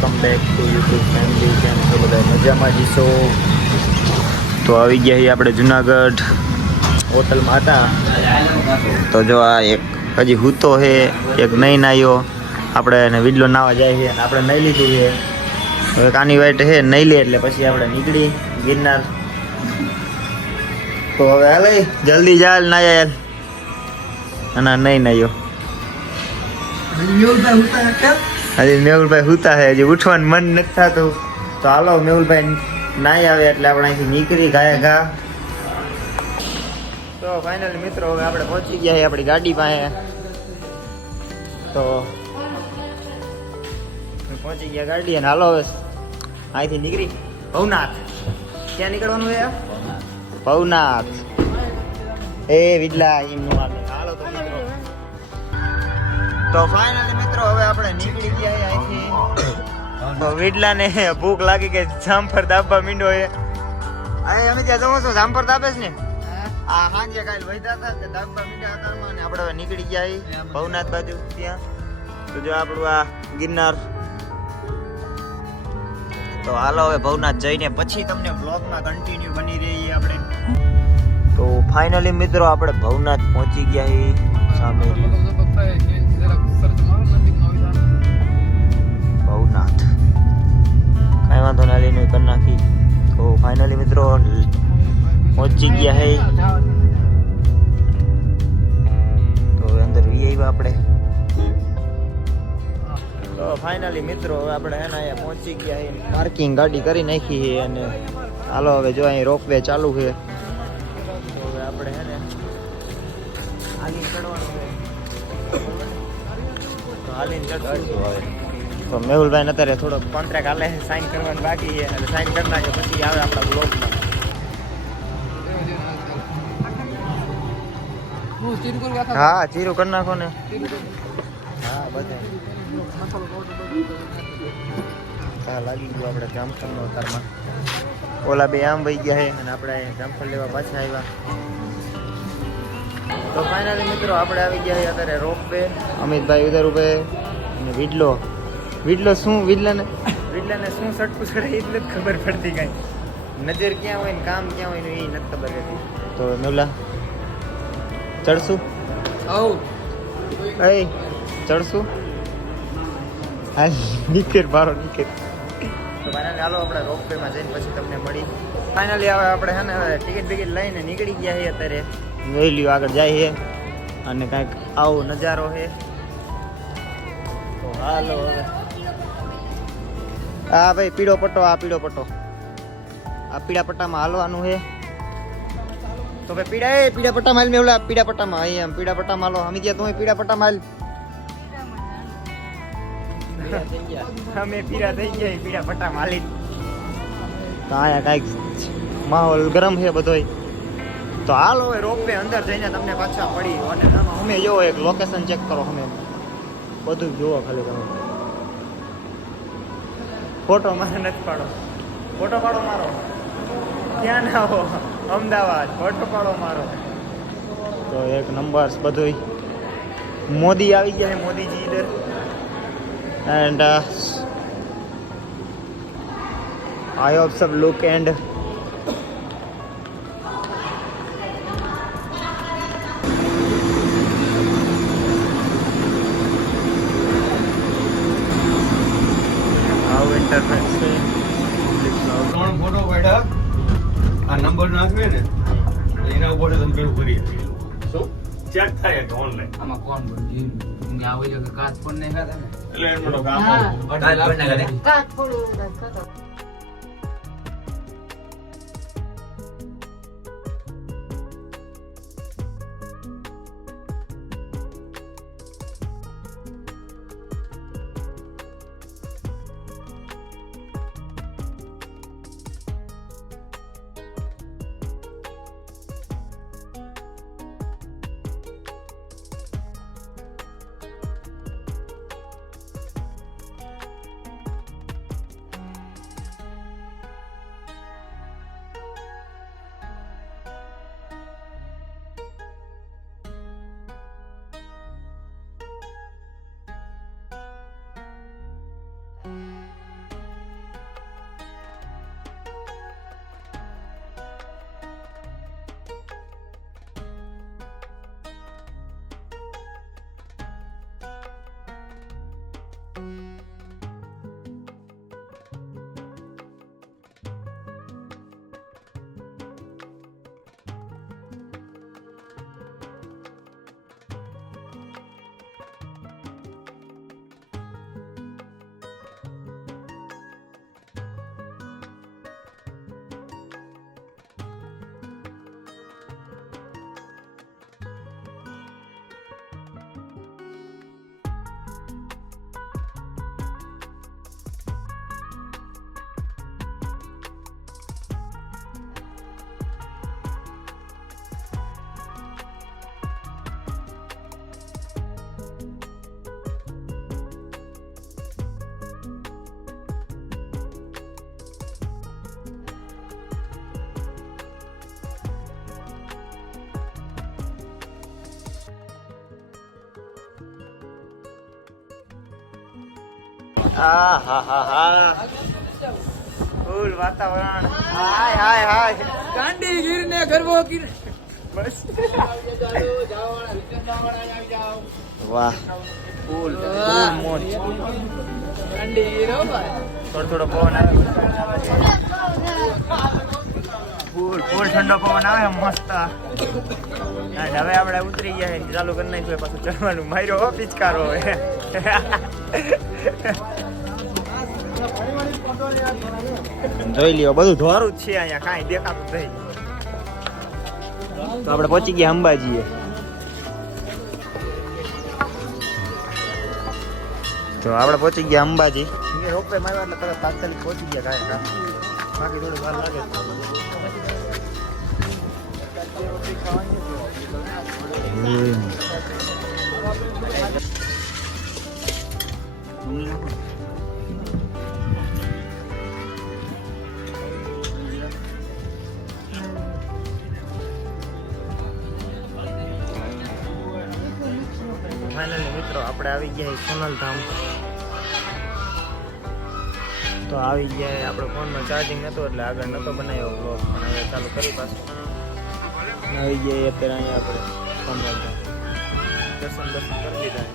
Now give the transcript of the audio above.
Welcome back to YouTube family. કેમ છો બધા? મજામાં જઈશો? તો આવી ગયા છીએ આપણે જુનાગઢ હોટલમાં હતા. તો જો આ એક હજી હૂતો છે, એક નહીં નાયો. આપણે એને વિડલો નાવા જાય છે અને આપણે નહીં લીધું છે. હવે કાની વાઈટ છે નહીં લે એટલે પછી આપણે નીકળી ગિરનાર. તો હવે હાલે જલ્દી ચાલ નાયા યાર. અને નહીં નાયો હજી મેહુલભાઈ હુતા છે, હજી ઉઠવાનું મન નથી થતું. તો હાલો મેહુલભાઈ નાઈ આવે એટલે આપણે અહીંથી નીકળી ગાયા ઘા. તો ફાઇનલી મિત્રો હવે આપણે પહોંચી ગયા છીએ આપણી ગાડી પાસે. તો પહોંચી ગયા ગાડી અને હાલો હવે અહીંથી નીકળી ભવનાથ. ક્યાં નીકળવાનું છે? ભવનાથ. એ વિડલા એમનું હાલો તો મિત્રો. તો ફાઇનલી મિત્રો હવે આપણે નીકળી ગયા અહીંથી. વિડલા ને ભૂખ લાગી ગઈ, જામફળ દાબવા મીંડો છે. અરે અમે ત્યાં જમો છો, જામફળ દાબે છે ને? આ સાંજે કાલે વૈધા હતા તે દાબવા મીંડા હતા ને આપણે હવે નીકળી ગયા ભવનાથ બાજુ ત્યાં. તો જો આપણું આ ગિરનાર. તો હાલો હવે ભવનાથ જઈને પછી તમને બ્લોગમાં કન્ટિન્યુ બની રહીએ આપણે. તો ફાઇનલી મિત્રો આપણે ભવનાથ પહોંચી ગયા છીએ. સામે ભવનાથ કાંઈ વાંધો ના લઈને કરી નાખી. તો ફાઇનલી મિત્રો પહોંચી ગયા હે. તો અંદર વી આવ્યા આપણે. તો ફાઇનલી મિત્રો હવે આપણે હે ને અહીંયા પહોંચી ગયા હે. પાર્કિંગ ગાડી કરી નાખી છે અને હાલો હવે જો અહીં રોપવે ચાલુ છે. તો હવે આપણે હે ને હાલી ચડવાનું છે. તો હાલીને ચડશું હવે. તો મેહુલભાઈ અત્યારે થોડોક કોન્ટ્રાક્ટ હાલે સાઇન કરવાનું બાકી છે એટલે સાઇન કરી નાખે પછી આવે આપણા બ્લોગમાં. હા જીરું કરી નાખો ને. હા બધા હા લાગી ગયું આપણે જામફળનો ઉતારમાં. ઓલા બે આમ વહી ગયા છે અને આપણે જામફળ લેવા પાછા આવ્યા. તો ફાઇનલી મિત્રો આપણે આવી ગયા અત્યારે રોપ વે. અમિતભાઈ ઉધર ઉભે અને વિડલો. વિડલો શું વિડલાને શું સટકું ચડે એ જ નથી ખબર પડતી કાંઈ. નજર ક્યાં હોય ને કામ ક્યાં હોય ને એ નથી ખબર રહેતી. તો મેવલા ચડશું? એ ચડશું? હા નીકળ બારો નીકળ. તો ફાઇનલી હાલો આપણે રોપ વેમાં જઈને પછી તમને મળી. ફાઇનલી હવે આપણે છે ને ટિકિટ બિકિટ લઈને નીકળી ગયા છીએ અત્યારે. જોઈ લ્યો આગળ જાય છે અને કાંઈક આવો નજારો છે. તો હાલો હવે હા ભાઈ પીળો પટ્ટો, આ પીળો પટ્ટો, આ પીળા પટ્ટામાં હાલવાનું છે. તો ભાઈ પીળા પટ્ટામાં હાલ. મેવલા પીળા પટ્ટામાં અહીંયા પીળા પટ્ટામાં હાલો. અમે ગયા તું પીળા પટ્ટામાં હાલ. અમે પીળા થઈ ગયા પીળા પટ્ટામાં હાલી. તો અહીંયા કાંઈક માહોલ ગરમ છે બધોય. તો હાલો હવે રોપવે અંદર જઈને તમને પાછા પડી. અને અમે જોવો એક લોકેશન ચેક કરો. અમે બધું જોવો ખાલી તમે. ફોટો મારે નથી પાડો. ફોટો પાડો મારો. ક્યાં ના હો અમદાવાદ. ફોટો પાડો મારો. તો એક નંબર બધું. મોદી આવી ગયા છે, મોદીજી ઇધર. એન્ડ આઈ હોપ સબ લુક એન્ડ ઇન્ટરફેસ છે. ત્રણ ફોટો પાડ્યા. આ નંબર નાખવે ને એના ઉપર તમે પેલું કરી શું ચેક થાય કે ઓનલાઈન આમાં કોણ બોલ હું આવો જો કાચ પણ નહીં ખાતા ને એટલે એનો કામ કાચ પણ નહીં ખાતા. કાચ થોડું ખાતા. આહાહાહા. ફૂલ વાતાવરણ. હાય હાય હાય. ગાંડી ગીર ને ગરબો ગીર બસ. વાહ. ફૂલ ફૂલ મોજ. ગાંડી ગીર હો ભાઈ. થોડો પવન આવે. ફૂલ ફૂલ ઠંડો પવન આવે મસ્ત. અને હવે આપણે ઉતરી ગયા છે, ચાલુ કરી નાખ્યું પાછું ચડવાનું. માર્યો હો પિચકારો હવે. જોઈ લ્યો બધું ધોરું જ છે અહીંયા, કાંઈ દેખાતું જ નહીં. તો આપણે પહોંચી ગયા અંબાજીએ. તો આપણે પહોંચી ગયા અંબાજી. રોપવે માર્યા એટલે તરત તાત્કાલિક પહોંચી ગયા કાંઈ બાકી થોડી વાર લાગે. ફાઇનલી મિત્રો આપણે આવી ગયા સોનલધામ. તો આવી ગયા આપણે ફોનમાં ચાર્જિંગ નહોતું એટલે આગળ નહોતો બનાવ્યો બ્લોગ, પણ હવે ચાલુ કરી પાછું. આવી ગયા અત્યારે અહીંયા આપણે સોનલધામ દર્શન કરી લીધા.